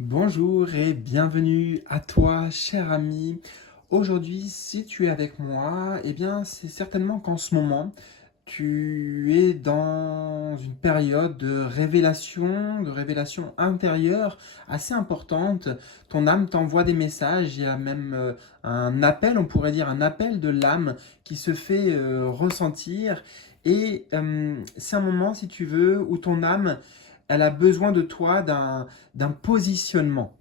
Bonjour et bienvenue à toi, cher ami. Aujourd'hui, si tu es avec moi, eh bien, c'est certainement qu'en ce moment, tu es dans une période de révélation intérieure assez importante. Ton âme t'envoie des messages, il y a même un appel, on pourrait dire un appel de l'âme qui se fait ressentir. Et c'est un moment, si tu veux, où ton âme, elle a besoin de toi d'un positionnement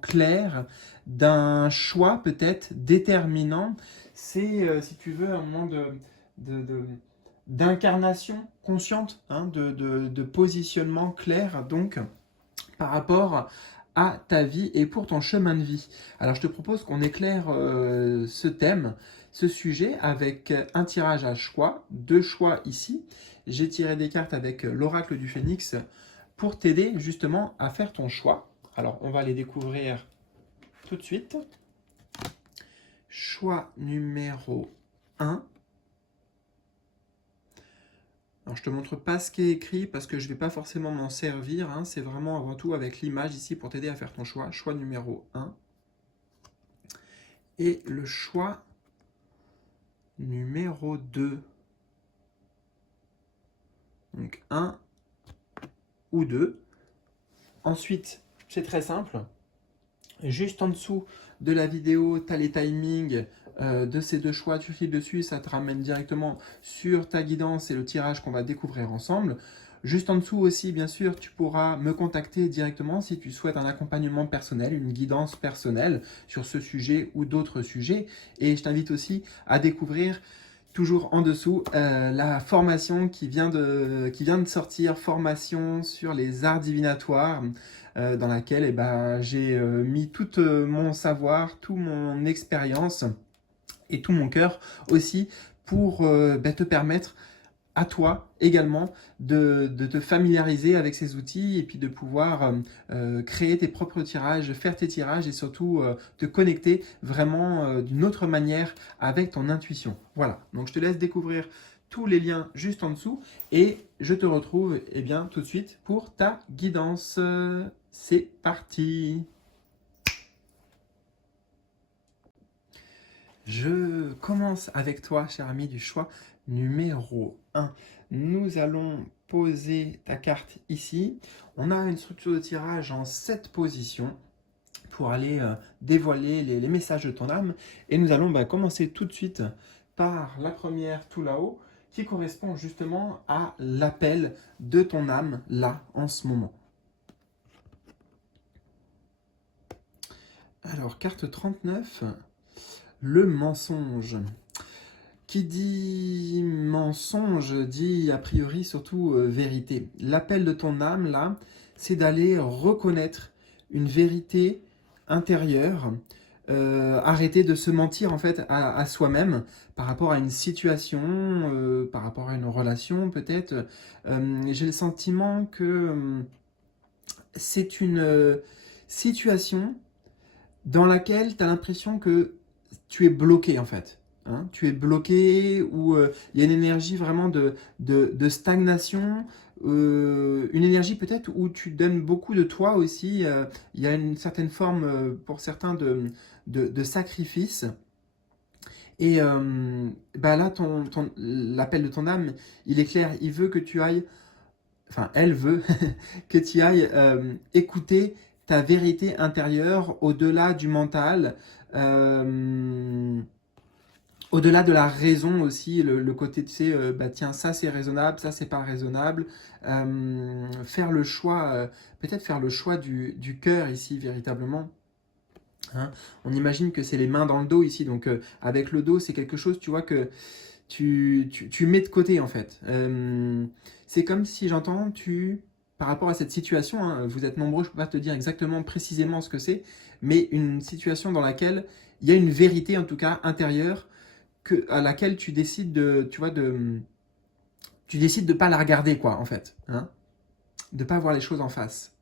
clair, d'un choix peut-être déterminant. C'est, si tu veux, un moment de- de- d'incarnation consciente, hein, de positionnement clair, donc par rapport à ta vie et pour ton chemin de vie. Alors je te propose qu'on éclaire ce thème, ce sujet avec un tirage à choix, deux choix ici. J'ai tiré des cartes avec l'oracle du phénix pour t'aider justement à faire ton choix. Alors on va les découvrir tout de suite. Choix numéro un. Alors je te montre pas ce qui est écrit parce que je ne vais pas forcément m'en servir, hein. C'est vraiment avant tout avec l'image ici pour t'aider à faire ton choix. Choix numéro un. Et le choix numéro 2. Donc un ou 2. Ensuite, c'est très simple. Juste en dessous de la vidéo, tu as les timings de ces deux choix. Tu cliques dessus, ça te ramène directement sur ta guidance et le tirage qu'on va découvrir ensemble. Juste en dessous aussi, bien sûr, tu pourras me contacter directement si tu souhaites un accompagnement personnel, une guidance personnelle sur ce sujet ou d'autres sujets. Et je t'invite aussi à découvrir toujours en dessous, la formation qui vient de sortir, formation sur les arts divinatoires, dans laquelle j'ai mis tout mon savoir, toute mon expérience et tout mon cœur aussi pour te permettre à toi également de te familiariser avec ces outils et puis de pouvoir créer tes propres tirages, faire tes tirages et surtout te connecter vraiment d'une autre manière avec ton intuition. Voilà, donc je te laisse découvrir tous les liens juste en dessous et je te retrouve bien tout de suite pour ta guidance. C'est parti. Je commence avec toi, cher ami, du choix numéro un. Nous allons poser ta carte ici. On a une structure de tirage en 7 positions pour aller dévoiler les messages de ton âme. Et nous allons commencer tout de suite par la première tout là-haut qui correspond justement à l'appel de ton âme là en ce moment. Alors, carte 39, le mensonge. Qui dit mensonge dit a priori surtout vérité. L'appel de ton âme là, c'est d'aller reconnaître une vérité intérieure, arrêter de se mentir en fait à soi-même par rapport à une situation, par rapport à une relation peut-être. J'ai le sentiment que c'est une situation dans laquelle tu as l'impression que tu es bloqué en fait. Hein, tu es bloqué ou il y a une énergie vraiment de stagnation, une énergie peut-être où tu donnes beaucoup de toi aussi. Il y a une certaine forme pour certains de sacrifice. Et là, l'appel de ton âme, il est clair, il veut que tu ailles, enfin elle veut que tu ailles écouter ta vérité intérieure au-delà du mental, au-delà de la raison aussi, le côté tu sais, tiens ça c'est raisonnable, ça c'est pas raisonnable, faire le choix, peut-être faire le choix du cœur ici véritablement. Hein. On imagine que c'est les mains dans le dos ici, donc avec le dos c'est quelque chose tu vois que tu mets de côté en fait. C'est comme si j'entends, par rapport à cette situation, hein, vous êtes nombreux, je ne peux pas te dire exactement précisément ce que c'est, mais une situation dans laquelle il y a une vérité en tout cas intérieure à laquelle tu décides tu décides de pas la regarder quoi en fait, hein, de pas voir les choses en face.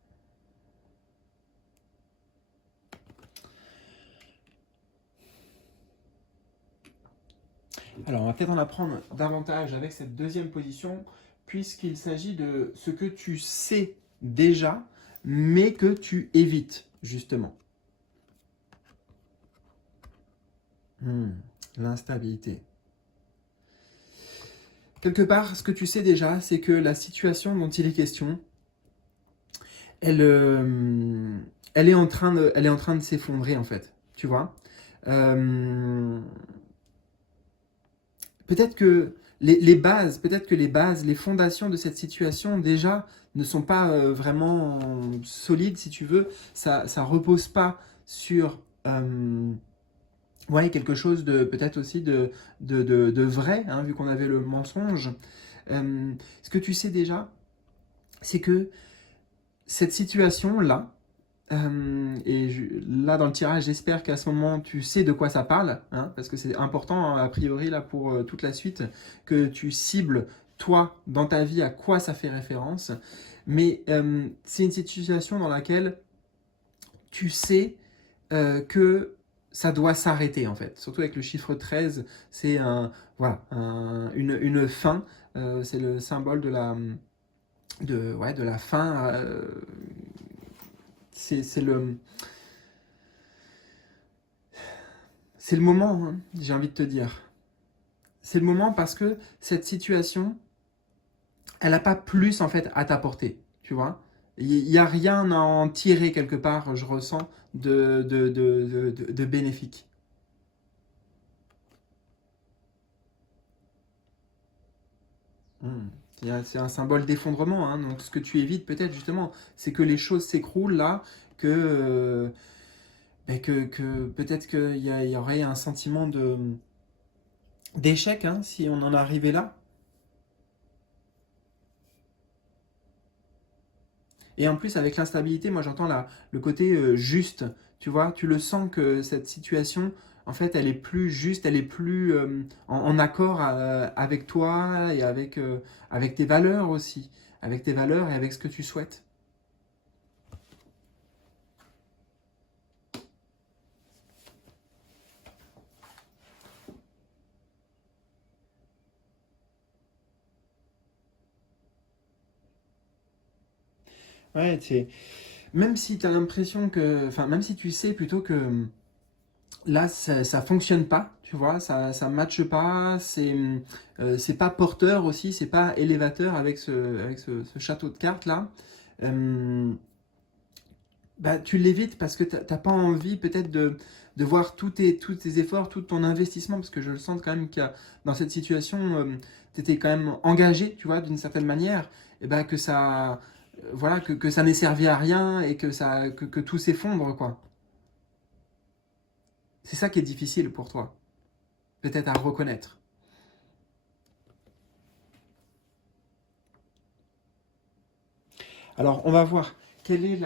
Alors, on va peut-être en apprendre davantage avec cette deuxième position, puisqu'il s'agit de ce que tu sais déjà, mais que tu évites, justement. L'instabilité. Quelque part, ce que tu sais déjà, c'est que la situation dont il est question, elle, elle est en train de s'effondrer, en fait. Tu vois. Peut-être que peut-être que les bases, les fondations de cette situation déjà ne sont pas vraiment solides, si tu veux. Ça repose pas sur ouais, quelque chose de peut-être aussi de vrai, hein, vu qu'on avait le mensonge. Ce que tu sais déjà, c'est que cette situation-là, là dans le tirage, j'espère qu'à ce moment tu sais de quoi ça parle, hein, parce que c'est important hein, a priori là pour toute la suite que tu cibles toi dans ta vie à quoi ça fait référence. Mais c'est une situation dans laquelle tu sais que ça doit s'arrêter en fait. Surtout avec le chiffre 13, c'est voilà, une fin, c'est le symbole ouais, de la fin. C'est le moment, hein, j'ai envie de te dire. C'est le moment parce que cette situation, elle n'a pas plus en fait à t'apporter, tu vois. Il n'y a rien à en tirer quelque part, je ressens, de bénéfique. Hmm. C'est un symbole d'effondrement, hein. Donc ce que tu évites peut-être justement, c'est que les choses s'écroulent là, que peut-être qu'il y aurait un sentiment d'échec hein, si on en arrivait là. Et en plus, avec l'instabilité, moi j'entends le côté juste. Tu vois, tu le sens que cette situation, en fait, elle est plus juste, elle est plus en accord avec toi et avec tes valeurs aussi. Avec tes valeurs et avec ce que tu souhaites. Ouais, même si tu as l'impression que. Enfin, même si tu sais plutôt que là, ça fonctionne pas, tu vois, ça matche pas, c'est pas porteur aussi, c'est pas élévateur avec ce château de cartes là. Euh, Bah, tu l'évites parce que t'as pas envie peut-être de voir tous tes efforts, tout ton investissement, parce que je le sens quand même dans cette situation, tu étais quand même engagé, tu vois, d'une certaine manière, et bah, que ça, voilà, que ça n'ait servi à rien et que tout s'effondre, quoi. C'est ça qui est difficile pour toi, peut-être à reconnaître. Alors, on va voir quelle est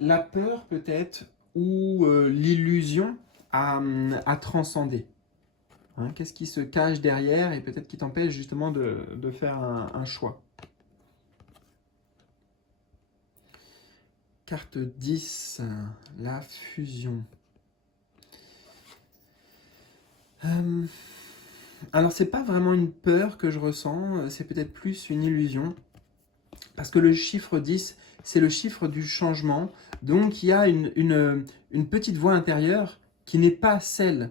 la peur peut-être ou l'illusion à transcender. Hein, qu'est-ce qui se cache derrière et peut-être qui t'empêche justement de faire un choix. Carte 10, la fusion. Euh, alors c'est pas vraiment une peur que je ressens, c'est peut-être plus une illusion. Parce que le chiffre 10, c'est le chiffre du changement. Donc il y a une petite voix intérieure qui n'est pas celle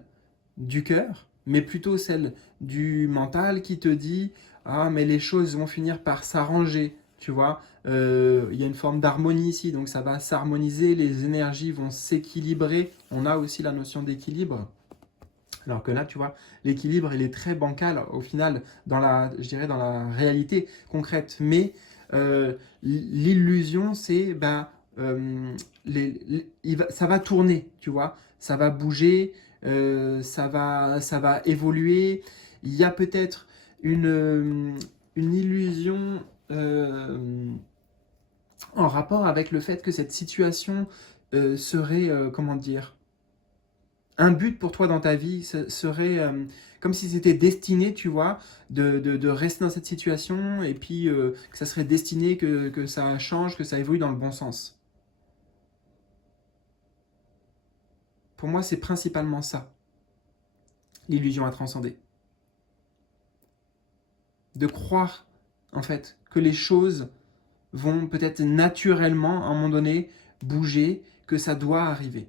du cœur, mais plutôt celle du mental qui te dit ah mais les choses vont finir par s'arranger, tu vois. Il y a une forme d'harmonie ici, donc ça va s'harmoniser, les énergies vont s'équilibrer. On a aussi la notion d'équilibre. Alors que là, tu vois, l'équilibre, il est très bancal au final, je dirais, dans la réalité concrète. Mais l'illusion, c'est, ça va tourner, tu vois, ça va bouger, ça va évoluer. Il y a peut-être une illusion en rapport avec le fait que cette situation serait, comment dire, un but pour toi dans ta vie serait comme si c'était destiné, tu vois, de rester dans cette situation et puis que ça serait destiné que ça change, que ça évolue dans le bon sens. Pour moi, c'est principalement ça, l'illusion à transcender. De croire, en fait, que les choses vont peut-être naturellement, à un moment donné, bouger, que ça doit arriver.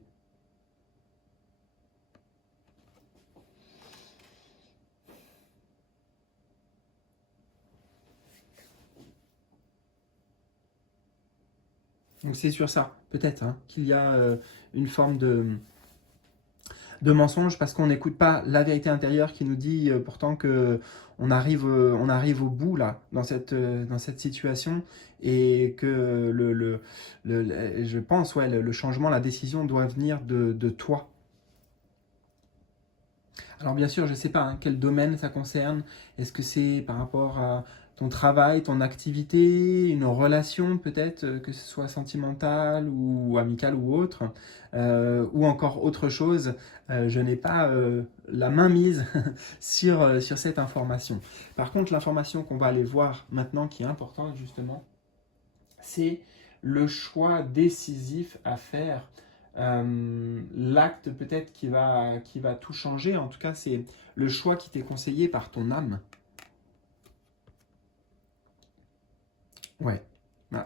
Donc c'est sur ça, peut-être, hein, qu'il y a une forme de mensonge parce qu'on n'écoute pas la vérité intérieure qui nous dit pourtant que on arrive au bout là dans cette situation et que je pense ouais le changement, la décision doit venir de toi. Alors bien sûr, je ne sais pas hein, quel domaine ça concerne. Est-ce que c'est par rapport à ton travail, ton activité, une relation peut-être, que ce soit sentimentale ou amicale ou autre, ou encore autre chose. Je n'ai pas la main mise sur cette information. Par contre, l'information qu'on va aller voir maintenant, qui est importante justement, c'est le choix décisif à faire. L'acte peut-être qui va tout changer, en tout cas c'est le choix qui t'est conseillé par ton âme. Ouais,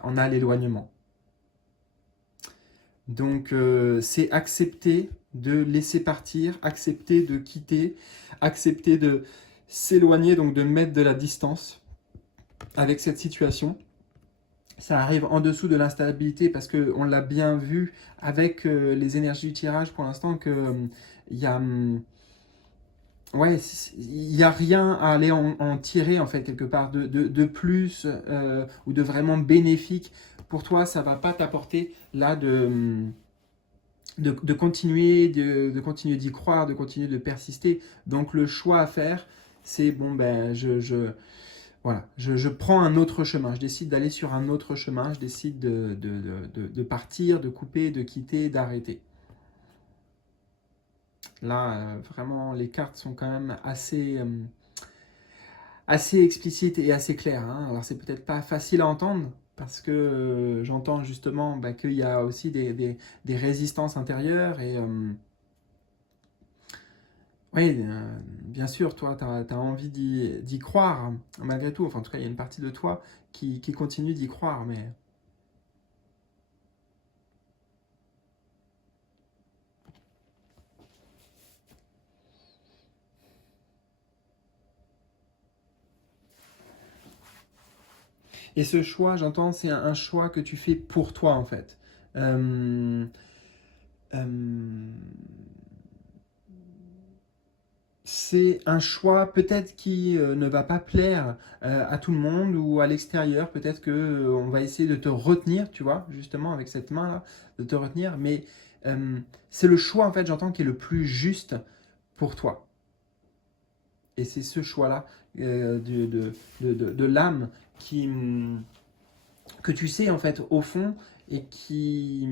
on a l'éloignement. Donc c'est accepter de laisser partir, accepter de quitter, accepter de s'éloigner, donc de mettre de la distance avec cette situation. Ça arrive en dessous de l'instabilité parce qu'on l'a bien vu avec les énergies du tirage pour l'instant que il y a ouais, il n'y a rien à aller en tirer en fait quelque part de plus ou de vraiment bénéfique. Pour toi, ça va pas t'apporter là de continuer de continuer d'y croire, de continuer de persister. Donc le choix à faire, c'est bon ben voilà, je prends un autre chemin, je décide d'aller sur un autre chemin, je décide de partir, de couper, de quitter, d'arrêter. Là, vraiment, les cartes sont quand même assez explicites et assez claires. Hein. Alors, c'est peut-être pas facile à entendre, parce que j'entends justement bah, qu'il y a aussi des résistances intérieures. Et oui, bien sûr, toi, tu as envie d'y croire, malgré tout. Enfin, en tout cas, il y a une partie de toi qui continue d'y croire, mais... Et ce choix, j'entends, c'est un choix que tu fais pour toi, en fait. Euh, euh, c'est un choix peut-être qui ne va pas plaire à tout le monde ou à l'extérieur. Peut-être que on va essayer de te retenir, tu vois, justement, avec cette main-là, de te retenir. Mais c'est le choix, en fait, j'entends, qui est le plus juste pour toi. Et c'est ce choix-là de l'âme qui, que tu sais, en fait, au fond, et qui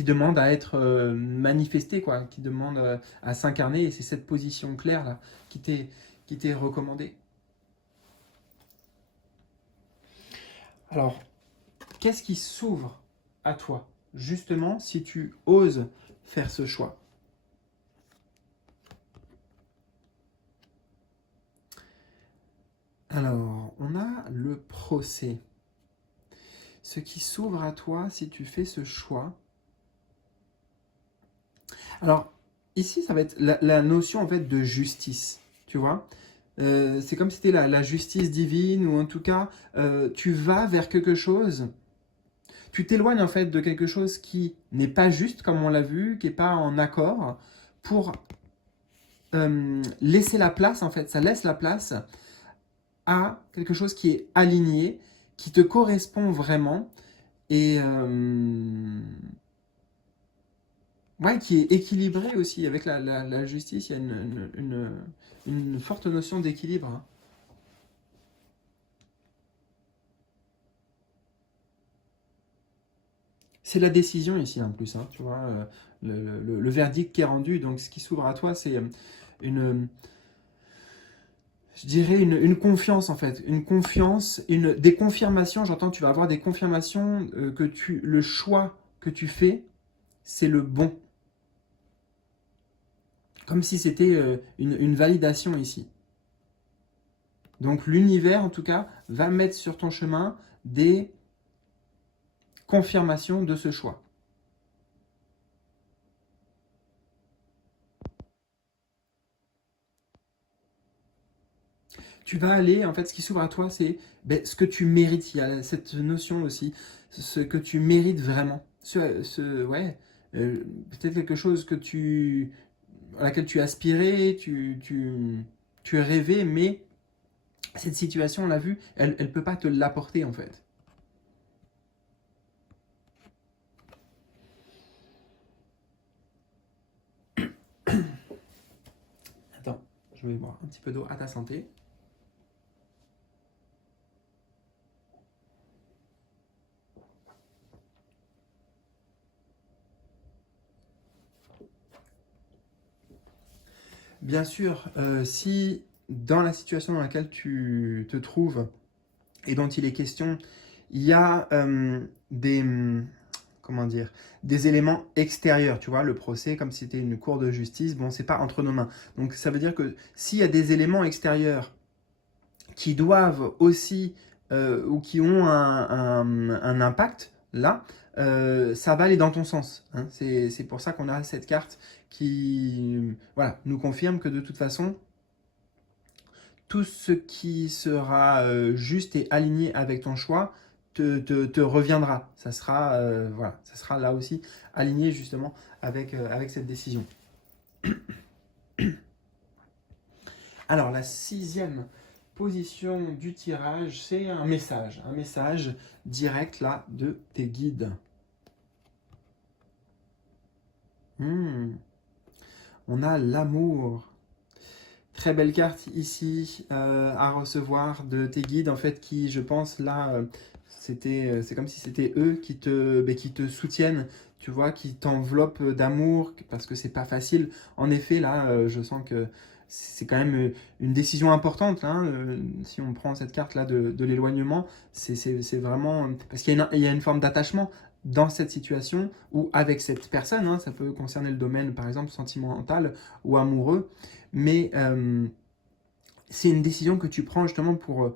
demande à être manifesté, quoi, qui demande à s'incarner, et c'est cette position claire là qui t'est recommandée. Alors, qu'est-ce qui s'ouvre à toi, justement, si tu oses faire ce choix? Alors, on a le procès. Ce qui s'ouvre à toi si tu fais ce choix. Alors, ici, ça va être la notion en fait de justice, tu vois. C'est comme si c'était la justice divine, ou en tout cas, tu vas vers quelque chose, tu t'éloignes en fait de quelque chose qui n'est pas juste, comme on l'a vu, qui n'est pas en accord, pour laisser la place, en fait, ça laisse la place à quelque chose qui est aligné, qui te correspond vraiment, et ouais, qui est équilibré aussi. Avec la justice, il y a une forte notion d'équilibre. Hein. C'est la décision ici en plus, hein, tu vois, le verdict qui est rendu. Donc ce qui s'ouvre à toi, c'est une, je dirais une confiance en fait, une confiance, des confirmations. J'entends, tu vas avoir des confirmations que le choix que tu fais, c'est le bon. Comme si c'était une validation ici. Donc l'univers, en tout cas, va mettre sur ton chemin des confirmations de ce choix. Tu vas aller, en fait, ce qui s'ouvre à toi, c'est ce que tu mérites. Il y a cette notion aussi, ce que tu mérites vraiment. Ouais, peut-être quelque chose à laquelle tu aspirais, tu rêvais, mais cette situation, on l'a vu, elle ne peut pas te l'apporter, en fait. Attends, je vais boire un petit peu d'eau à ta santé. Bien sûr, si dans la situation dans laquelle tu te trouves et dont il est question, il y a comment dire, des éléments extérieurs, tu vois, le procès, comme si c'était une cour de justice, bon, c'est pas entre nos mains. Donc ça veut dire que s'il y a des éléments extérieurs qui doivent aussi, ou qui ont un impact, là, ça va aller dans ton sens, hein. C'est pour ça qu'on a cette carte qui, voilà, nous confirme que de toute façon, tout ce qui sera juste et aligné avec ton choix te reviendra. Ça sera, voilà, ça sera là aussi aligné justement avec cette décision. Alors, la 6e position du tirage, c'est un message direct là de tes guides. On a l'amour. Très belle carte ici à recevoir de tes guides, en fait, qui, je pense, là, c'est comme si c'était eux qui te soutiennent, tu vois, qui t'enveloppent d'amour, parce que c'est pas facile. En effet, là, je sens que c'est quand même une décision importante, hein, si on prend cette carte-là de l'éloignement, c'est vraiment... Parce il y a une forme d'attachement dans cette situation, ou avec cette personne, hein, ça peut concerner le domaine, par exemple, sentimental ou amoureux, mais c'est une décision que tu prends justement pour,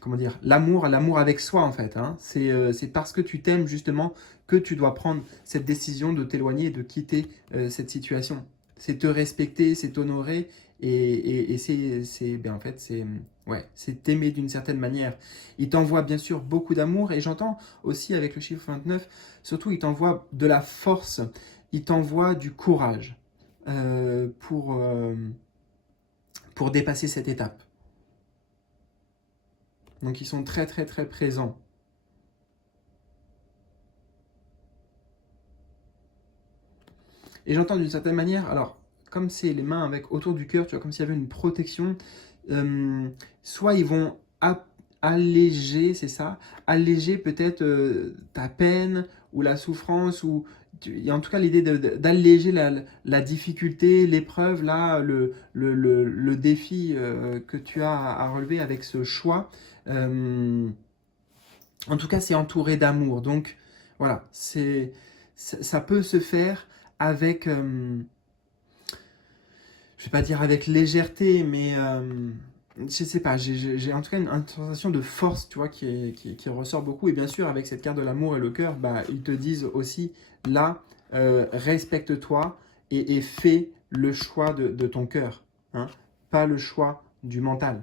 comment dire, l'amour avec soi en fait, hein. C'est parce que tu t'aimes justement que tu dois prendre cette décision de t'éloigner et de quitter cette situation. C'est te respecter, c'est t'honorer et ben, en fait, ouais, c'est t'aimer d'une certaine manière. Il t'envoie bien sûr beaucoup d'amour et j'entends aussi avec le chiffre 29, surtout il t'envoie de la force, il t'envoie du courage pour dépasser cette étape. Donc ils sont très très très présents. Et j'entends d'une certaine manière, alors comme c'est les mains avec autour du cœur, tu vois, comme s'il y avait une protection, soit ils vont alléger, c'est ça, alléger peut-être ta peine ou la souffrance, ou il y a en tout cas l'idée d'alléger la difficulté, l'épreuve, là, le défi que tu as à relever avec ce choix. En tout cas, c'est entouré d'amour. Donc, voilà, ça peut se faire avec, je vais pas dire avec légèreté, mais je sais pas, j'ai en tout cas une sensation de force, tu vois, qui ressort beaucoup. Et bien sûr, avec cette carte de l'amour et le cœur, bah, ils te disent aussi, là, respecte-toi et fais le choix de ton cœur, hein, pas le choix du mental.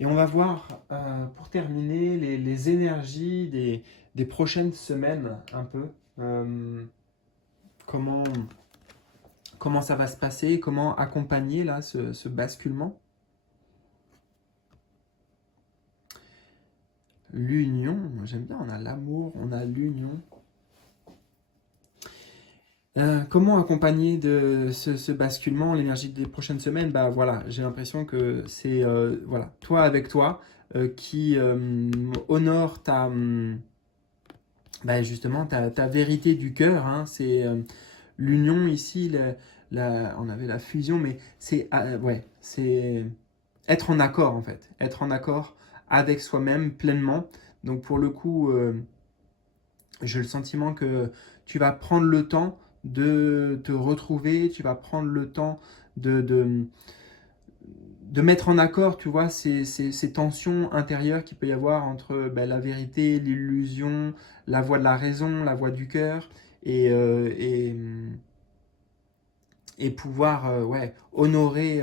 Et on va voir, pour terminer, les énergies des prochaines semaines, un peu. Euh, comment, comment ça va se passer, comment accompagner là, ce basculement. L'union, j'aime bien, on a l'amour, on a l'union. Comment accompagner de ce basculement, l'énergie des prochaines semaines? Bah voilà, j'ai l'impression que c'est voilà, toi avec toi qui honore bah justement ta vérité du cœur, hein. C'est l'union ici, on avait la fusion, mais c'est ouais, c'est être en accord en fait, être en accord avec soi-même pleinement. Donc pour le coup, j'ai le sentiment que tu vas prendre le temps de te retrouver, tu vas prendre le temps de mettre en accord, tu vois, ces tensions intérieures qu'il peut y avoir entre la vérité, l'illusion, la voix de la raison, la voix du cœur, et, euh, et, et pouvoir ouais, honorer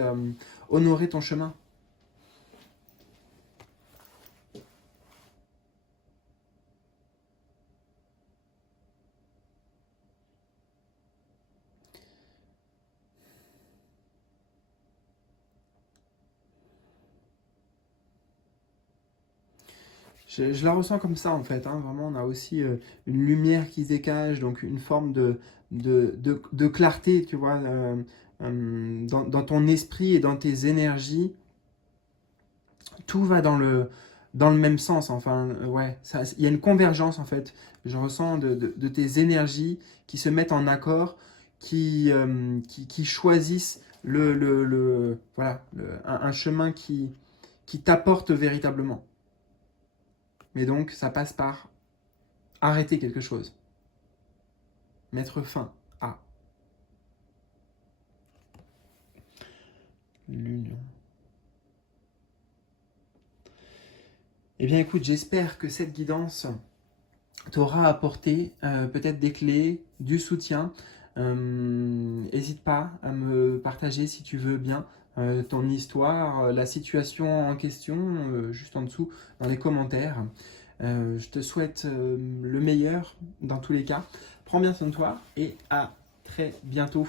ton chemin. Je la ressens comme ça en fait, hein. Vraiment, on a aussi une lumière qui se dégage, donc une forme de clarté, tu vois, dans ton esprit et dans tes énergies. Tout va dans le même sens, enfin, ouais, il y a une convergence en fait, je ressens de tes énergies qui se mettent en accord, qui choisissent voilà, un chemin qui t'apporte véritablement. Mais donc, ça passe par arrêter quelque chose, mettre fin à l'union. Eh bien, écoute, j'espère que cette guidance t'aura apporté peut-être des clés, du soutien. N'hésite pas à me partager si tu veux bien ton histoire, la situation en question, juste en dessous dans les commentaires. Je te souhaite le meilleur dans tous les cas. Prends bien soin de toi et à très bientôt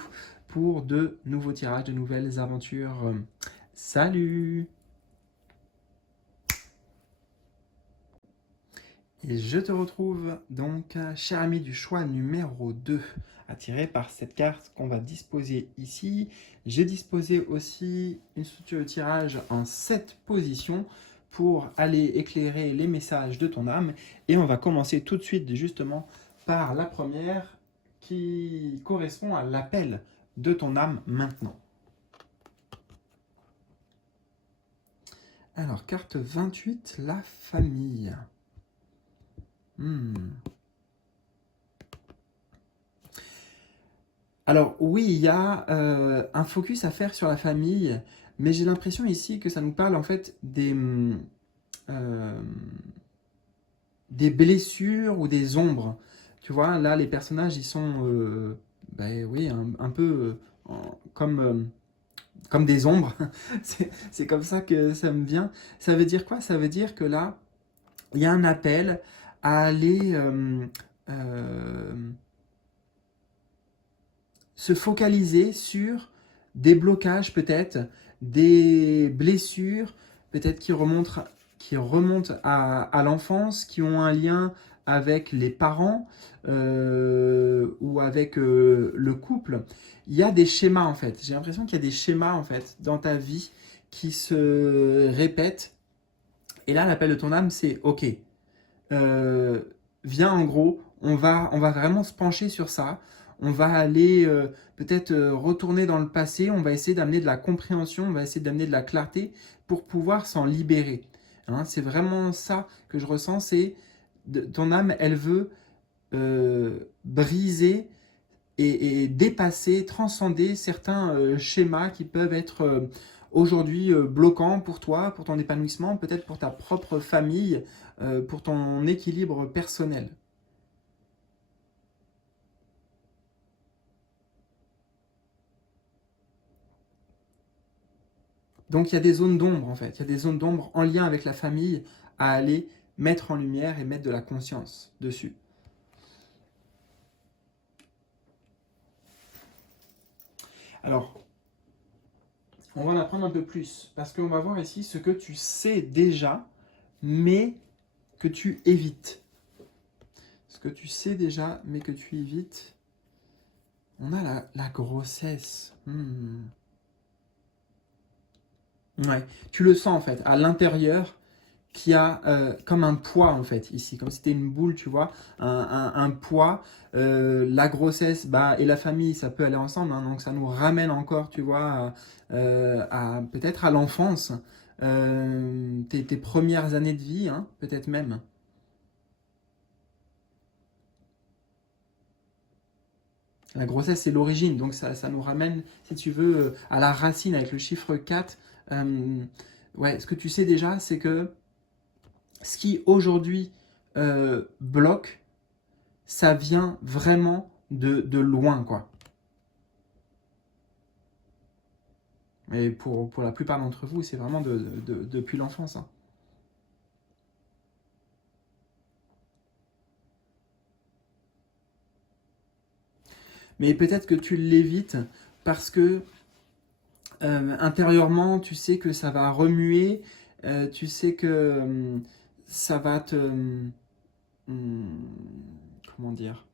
pour de nouveaux tirages, de nouvelles aventures. Salut! Et je te retrouve donc, cher ami du choix numéro 2, attiré par cette carte qu'on va disposer ici. J'ai disposé aussi une structure de tirage en 7 positions pour aller éclairer les messages de ton âme. Et on va commencer tout de suite justement par la première qui correspond à l'appel de ton âme maintenant. Alors, carte 28, la famille. Alors oui, il y a un focus à faire sur la famille, mais j'ai l'impression ici que ça nous parle en fait euh, des blessures ou des ombres. Tu vois, là les personnages ils sont oui, un peu comme des ombres. C'est comme ça que ça me vient. Ça veut dire quoi? Ça veut dire que là, il y a un appel à aller euh, se focaliser sur des blocages peut-être, des blessures peut-être qui remontent à l'enfance, qui ont un lien avec les parents ou avec le couple. Il y a des schémas en fait. J'ai l'impression qu'il y a des schémas en fait dans ta vie qui se répètent. Et là, l'appel de ton âme, c'est OK. euh, viens en gros, on va vraiment se pencher sur ça. On va aller peut-être retourner dans le passé, on va essayer d'amener de la compréhension, on va essayer d'amener de la clarté pour pouvoir s'en libérer. Hein, c'est vraiment ça que je ressens, c'est ton âme, elle veut briser et dépasser, transcender certains schémas qui peuvent être aujourd'hui bloquants pour toi, pour ton épanouissement, peut-être pour ta propre famille, pour ton équilibre personnel. Donc il y a des zones d'ombre en fait, il y a des zones d'ombre en lien avec la famille à aller mettre en lumière et mettre de la conscience dessus. Alors, on va en apprendre un peu plus, parce qu'on va voir ici ce que tu sais déjà, mais que tu évites. Ce que tu sais déjà, mais que tu évites. On a la grossesse. Ouais, tu le sens en fait, à l'intérieur, qui a comme un poids en fait ici, comme si c'était une boule, tu vois, un poids. La grossesse et la famille, ça peut aller ensemble, hein, donc ça nous ramène encore, tu vois, peut-être à l'enfance, tes premières années de vie, hein, peut-être même. La grossesse, c'est l'origine, donc ça nous ramène, si tu veux, à la racine avec le chiffre 4. Ouais, ce que tu sais déjà, c'est que ce qui aujourd'hui bloque, ça vient vraiment de loin, quoi. Et pour la plupart d'entre vous, c'est vraiment depuis l'enfance, hein. Mais peut-être que tu l'évites parce que intérieurement, tu sais que ça va remuer, tu sais que ça va te... comment dire?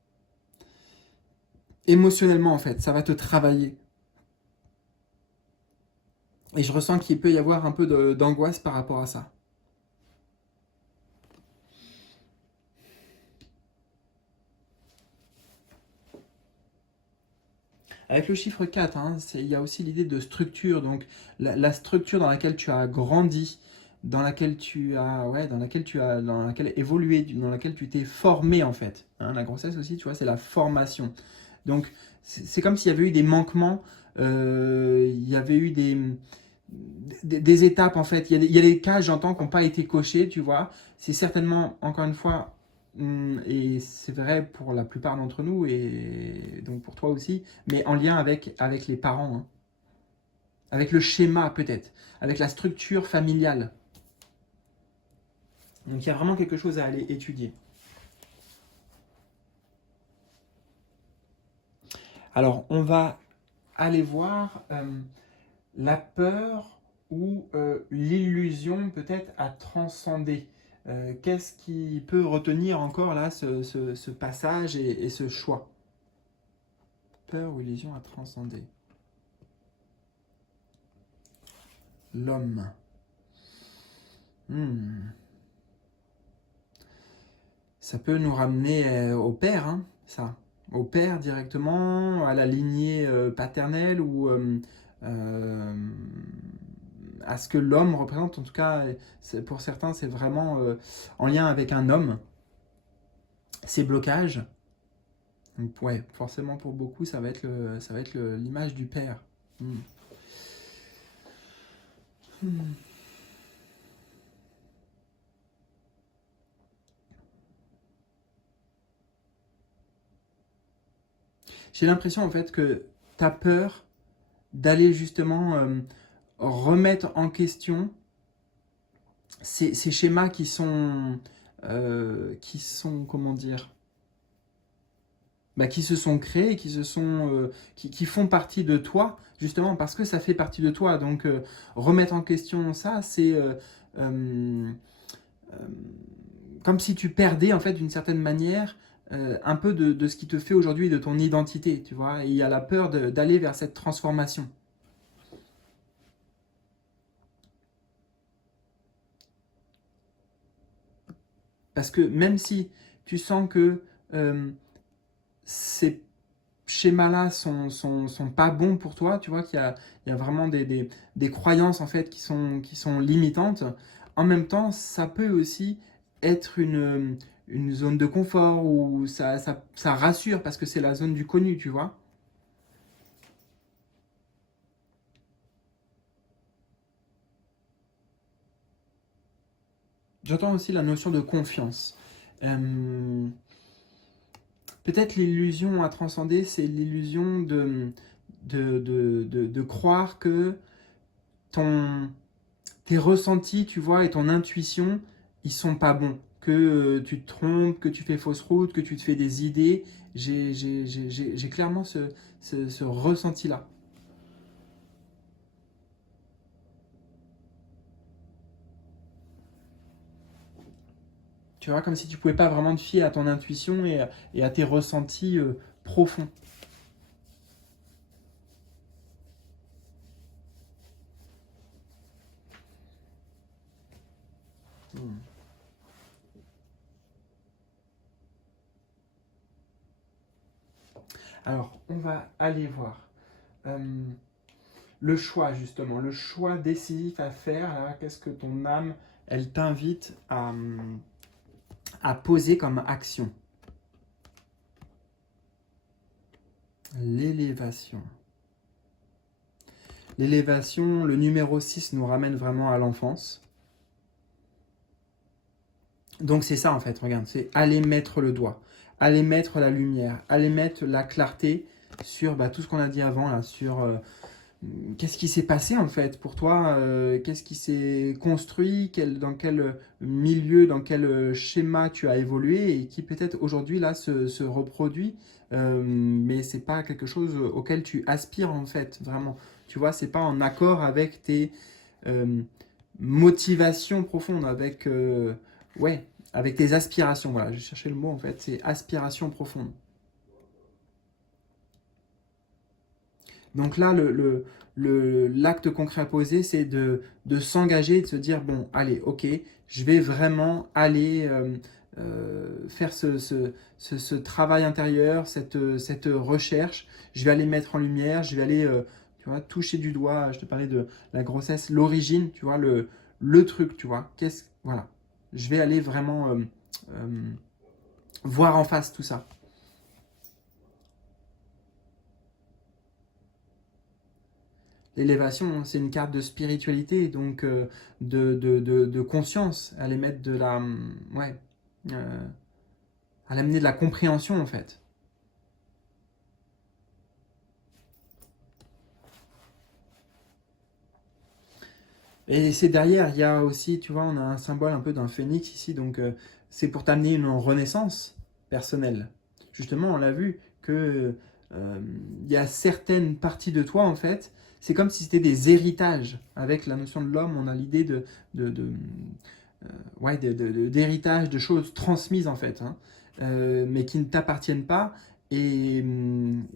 Émotionnellement, en fait, ça va te travailler. Et je ressens qu'il peut y avoir un peu d'angoisse par rapport à ça. Avec le chiffre 4, hein, il y a aussi l'idée de structure, donc la structure dans laquelle tu as grandi, dans laquelle tu as, ouais, dans laquelle évolué, dans laquelle tu t'es formé en fait. Hein, la grossesse aussi, tu vois, c'est la formation. Donc c'est comme s'il y avait eu des manquements, il y avait eu des étapes en fait. Il y a des cases, j'entends, qui n'ont pas été cochées, tu vois. C'est certainement, encore une fois, et c'est vrai pour la plupart d'entre nous, et donc pour toi aussi, mais en lien avec les parents, hein. Avec le schéma peut-être, avec la structure familiale. Donc il y a vraiment quelque chose à aller étudier. Alors on va aller voir la peur ou l'illusion peut-être à transcender. Qu'est-ce qui peut retenir encore là ce passage et ce choix? Peur ou illusion à transcender. L'homme. Hmm. Ça peut nous ramener au père, hein, ça. Au père directement, à la lignée paternelle ou à ce que l'homme représente. En tout cas, pour certains, c'est vraiment en lien avec un homme. Ces blocages. Donc, ouais, forcément pour beaucoup, ça va être l'image du père. Hmm. Hmm. J'ai l'impression en fait que tu as peur d'aller justement remettre en question ces schémas qui sont, comment dire, bah, qui se sont créés, qui font partie de toi, justement parce que ça fait partie de toi. Donc remettre en question ça, c'est euh, euh, comme si tu perdais en fait d'une certaine manière un peu de ce qui te fait aujourd'hui, de ton identité, tu vois. Et il y a la peur d'aller vers cette transformation. Parce que même si tu sens que euh, ces schémas-là sont pas bons pour toi, tu vois il y a vraiment des croyances en fait qui sont limitantes, en même temps, ça peut aussi être une zone de confort où ça rassure parce que c'est la zone du connu, tu vois. J'entends aussi la notion de confiance. Euh, Peut-être l'illusion à transcender, c'est l'illusion de croire que ton, tes ressentis, tu vois, et ton intuition, ils sont pas bons. Que tu te trompes, que tu fais fausse route, que tu te fais des idées. J'ai clairement ce ressenti-là. Tu vois, comme si tu pouvais pas vraiment te fier à ton intuition et à tes ressentis profonds. Hmm. Alors, on va aller voir. Euh, le choix, justement, le choix décisif à faire, là, qu'est-ce que ton âme, elle t'invite à poser comme action? L'élévation. L'élévation, le numéro 6 nous ramène vraiment à l'enfance. Donc c'est ça en fait, regarde, c'est aller mettre le doigt, aller mettre la lumière, aller mettre la clarté sur tout ce qu'on a dit avant, là, sur qu'est-ce qui s'est passé en fait pour toi, qu'est-ce qui s'est construit, dans quel milieu, dans quel schéma tu as évolué et qui peut-être aujourd'hui là se reproduit, mais c'est pas quelque chose auquel tu aspires en fait, vraiment. Tu vois, c'est pas en accord avec tes euh, motivations profondes, avec, ouais, avec tes aspirations. Voilà, j'ai cherché le mot en fait, c'est aspiration profonde. Donc là, l'acte concret à poser, c'est de s'engager, de se dire, bon, allez, ok, je vais vraiment aller faire ce travail intérieur, cette recherche, je vais aller mettre en lumière, je vais aller tu vois, toucher du doigt, je te parlais de la grossesse, l'origine, tu vois, le truc, tu vois, voilà, je vais aller vraiment euh, voir en face tout ça. L'élévation, c'est une carte de spiritualité, donc de conscience, à les mettre de la... Ouais, euh, à l'amener de la compréhension, en fait. Et c'est derrière, il y a aussi, tu vois, on a un symbole un peu d'un phénix ici, donc c'est pour t'amener une renaissance personnelle. Justement, on l'a vu que il y a certaines parties de toi, en fait, c'est comme si c'était des héritages. Avec la notion de l'homme, on a l'idée de, ouais, d'héritage, de choses transmises, en fait, hein, mais qui ne t'appartiennent pas et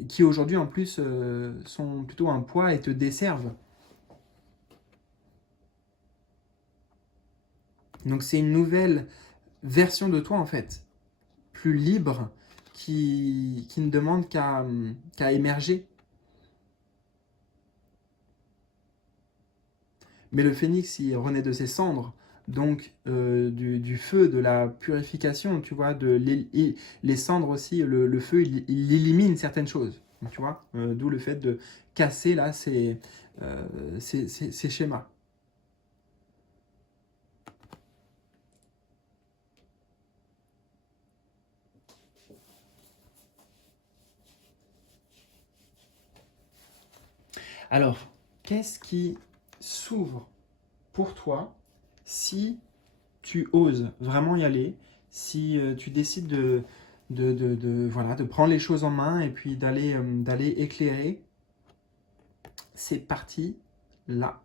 qui aujourd'hui, en plus, sont plutôt un poids et te desservent. Donc c'est une nouvelle version de toi en fait, plus libre, qui ne demande qu'à émerger. Mais le phénix, il renaît de ses cendres, donc du feu, de la purification, tu vois, les cendres aussi, le feu, il élimine certaines choses, tu vois, d'où le fait de casser là ces schémas. Alors, qu'est-ce qui s'ouvre pour toi si tu oses vraiment y aller, si tu décides voilà, de prendre les choses en main et puis d'aller éclairer, c'est parti là.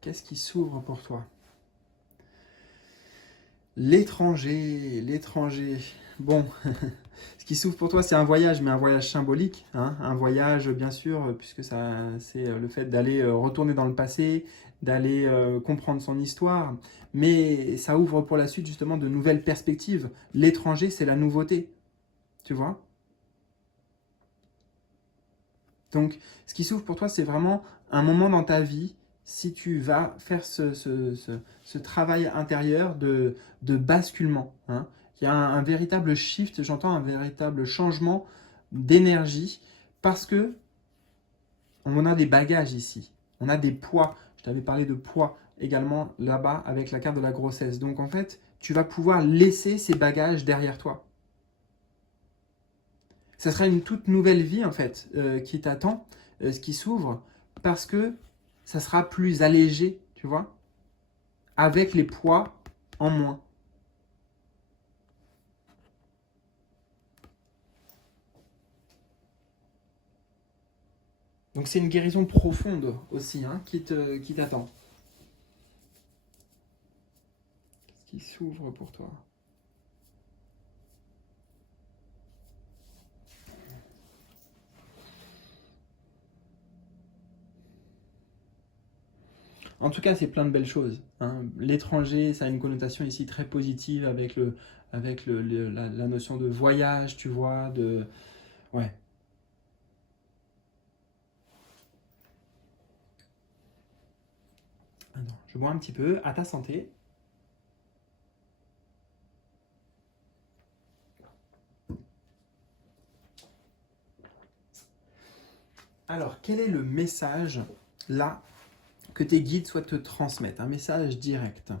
Qu'est-ce qui s'ouvre pour toi? L'étranger, l'étranger. Bon, ce qui s'ouvre pour toi, c'est un voyage, mais un voyage symbolique, hein, un voyage, bien sûr, puisque ça, c'est le fait d'aller retourner dans le passé, d'aller comprendre son histoire, mais ça ouvre pour la suite justement de nouvelles perspectives. L'étranger, c'est la nouveauté, tu vois? Donc, ce qui s'ouvre pour toi, c'est vraiment un moment dans ta vie, si tu vas faire ce travail intérieur de basculement, hein. Il y a un véritable shift, j'entends un véritable changement d'énergie, parce que on a des bagages ici, on a des poids. Je t'avais parlé de poids également là-bas avec la carte de la grossesse. Donc en fait, tu vas pouvoir laisser ces bagages derrière toi. Ça sera une toute nouvelle vie en fait qui t'attend, ce qui s'ouvre, parce que ça sera plus allégé, tu vois, avec les poids en moins. Donc c'est une guérison profonde aussi hein, qui t'attend, qui s'ouvre pour toi. En tout cas, c'est plein de belles choses, hein. L'étranger, ça a une connotation ici très positive avec la notion de voyage, tu vois, de... Ouais. Attends, je bois un petit peu, à ta santé. Alors, quel est le message, là, que tes guides souhaitent te transmettre? Un message direct.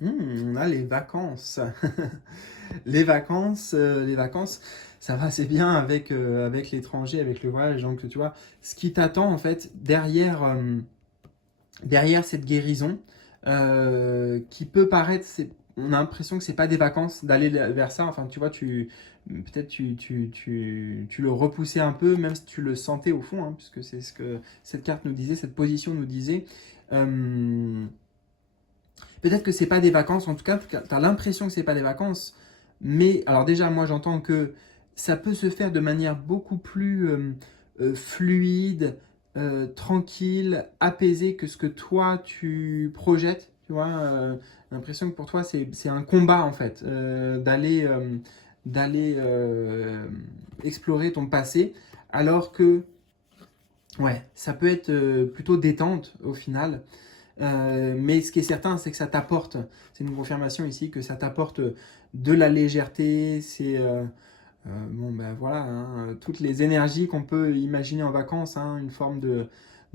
Là, les vacances. Les vacances, ça va assez bien avec l'étranger, avec le voyage. Donc, tu vois, ce qui t'attend, en fait, derrière cette guérison, qui peut paraître, on a l'impression que c'est pas des vacances d'aller vers ça. Enfin, tu vois, peut-être tu le repoussais un peu, même si tu le sentais au fond, hein, puisque c'est ce que cette carte nous disait, cette position nous disait. Euh, Peut-être que c'est pas des vacances, en tout cas, tu as l'impression que c'est pas des vacances, mais alors déjà, moi j'entends que ça peut se faire de manière beaucoup plus fluide, tranquille, apaisée que ce que toi tu projettes. Tu vois, j'ai l'impression que pour toi c'est un combat en fait, d'aller explorer ton passé, alors que ouais, ça peut être plutôt détente au final. Mais ce qui est certain, c'est que ça t'apporte, c'est une confirmation ici, que ça t'apporte de la légèreté, bon ben voilà, hein, toutes les énergies qu'on peut imaginer en vacances, hein, une forme de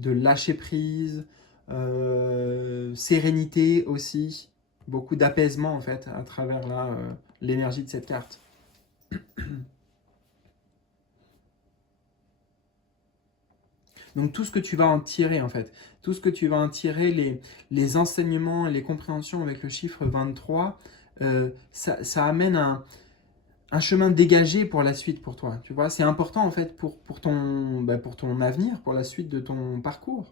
lâcher prise, sérénité aussi, beaucoup d'apaisement en fait à travers là, l'énergie de cette carte. Donc tout ce que tu vas en tirer en fait, tout ce que tu vas en tirer, les enseignements et les compréhensions avec le chiffre 23, ça amène un chemin dégagé pour la suite pour toi. Tu vois, c'est important en fait pour ton avenir, pour la suite de ton parcours.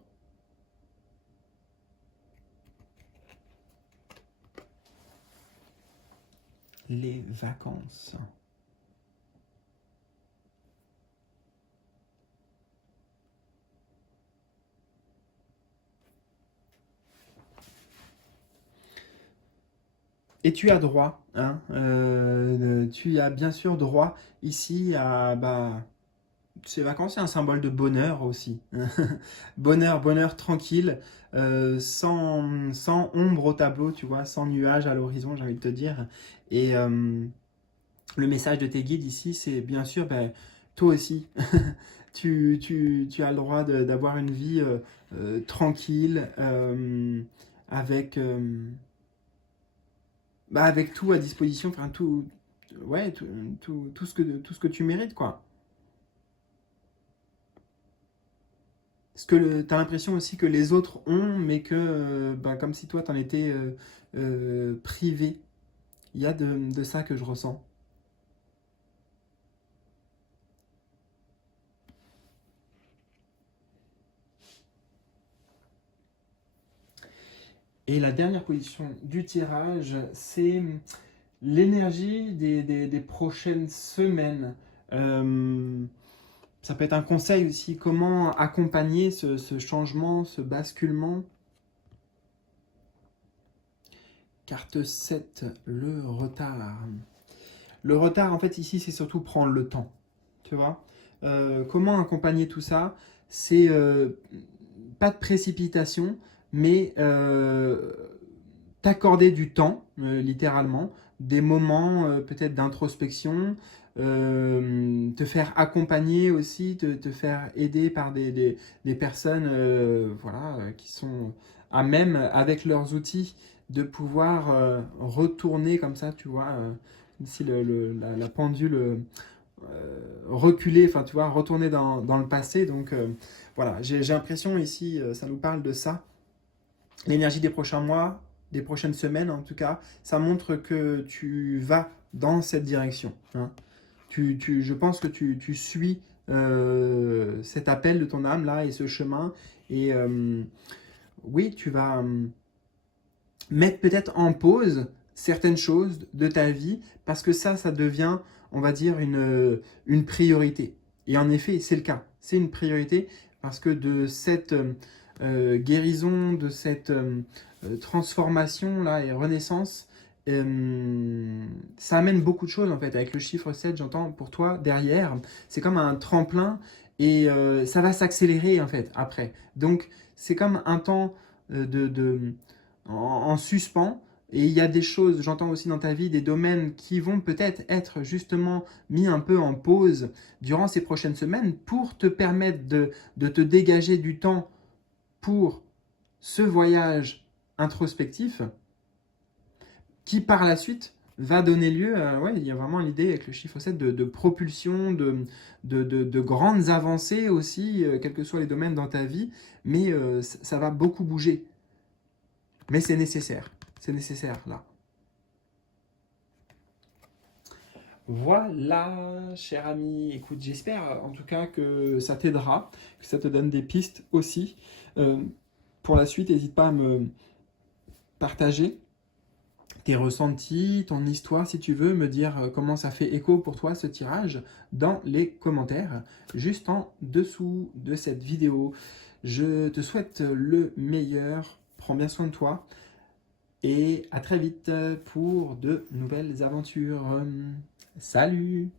Les vacances. Et tu as droit, hein, tu as bien sûr droit ici à ces vacances, c'est un symbole de bonheur aussi. Bonheur, bonheur tranquille, sans ombre au tableau, tu vois, sans nuage à l'horizon, j'ai envie de te dire. Et le message de tes guides ici, c'est bien sûr, ben, toi aussi, tu as le droit d'avoir une vie tranquille, avec, avec tout à disposition, enfin tout, ouais, tout ce que tu mérites, quoi. Ce que tu as l'impression aussi que les autres ont, mais que, comme si toi, t'en étais privé. Il y a de ça que je ressens. Et la dernière position du tirage, c'est l'énergie des prochaines semaines. Euh, Ça peut être un conseil aussi, comment accompagner ce changement, ce basculement. Carte 7, le retard. Le retard, en fait, ici, c'est surtout prendre le temps. Tu vois, comment accompagner tout ça? C'est pas de précipitation, mais t'accorder du temps, littéralement, des moments peut-être d'introspection, te faire accompagner aussi, te faire aider par des personnes voilà, qui sont à même, avec leurs outils, de pouvoir retourner comme ça, tu vois, comme si la pendule reculer, enfin tu vois, retourner dans le passé. Donc voilà, j'ai l'impression ici, ça nous parle de ça. L'énergie des prochains mois, des prochaines semaines en tout cas, ça montre que tu vas dans cette direction, hein. Je pense que tu suis cet appel de ton âme là et ce chemin. Et oui, tu vas mettre peut-être en pause certaines choses de ta vie parce que ça devient, on va dire, une priorité. Et en effet, c'est le cas. C'est une priorité parce que de cette guérison, de cette transformation là et renaissance, ça amène beaucoup de choses en fait. Avec le chiffre 7, j'entends pour toi derrière, c'est comme un tremplin et ça va s'accélérer en fait après. Donc c'est comme un temps de en suspens, Et il y a des choses, j'entends aussi dans ta vie, des domaines qui vont peut-être être justement mis un peu en pause durant ces prochaines semaines pour te permettre de te dégager du temps pour ce voyage introspectif qui par la suite va donner lieu à, ouais, il y a vraiment l'idée avec le chiffre 7 de propulsion, de grandes avancées aussi, quels que soient les domaines dans ta vie, mais ça va beaucoup bouger. Mais c'est nécessaire là. Voilà, cher ami, écoute, j'espère en tout cas que ça t'aidera, que ça te donne des pistes aussi. Pour la suite, n'hésite pas à me partager tes ressentis, ton histoire, si tu veux, me dire comment ça fait écho pour toi ce tirage dans les commentaires, juste en dessous de cette vidéo. Je te souhaite le meilleur, prends bien soin de toi et à très vite pour de nouvelles aventures. Salut!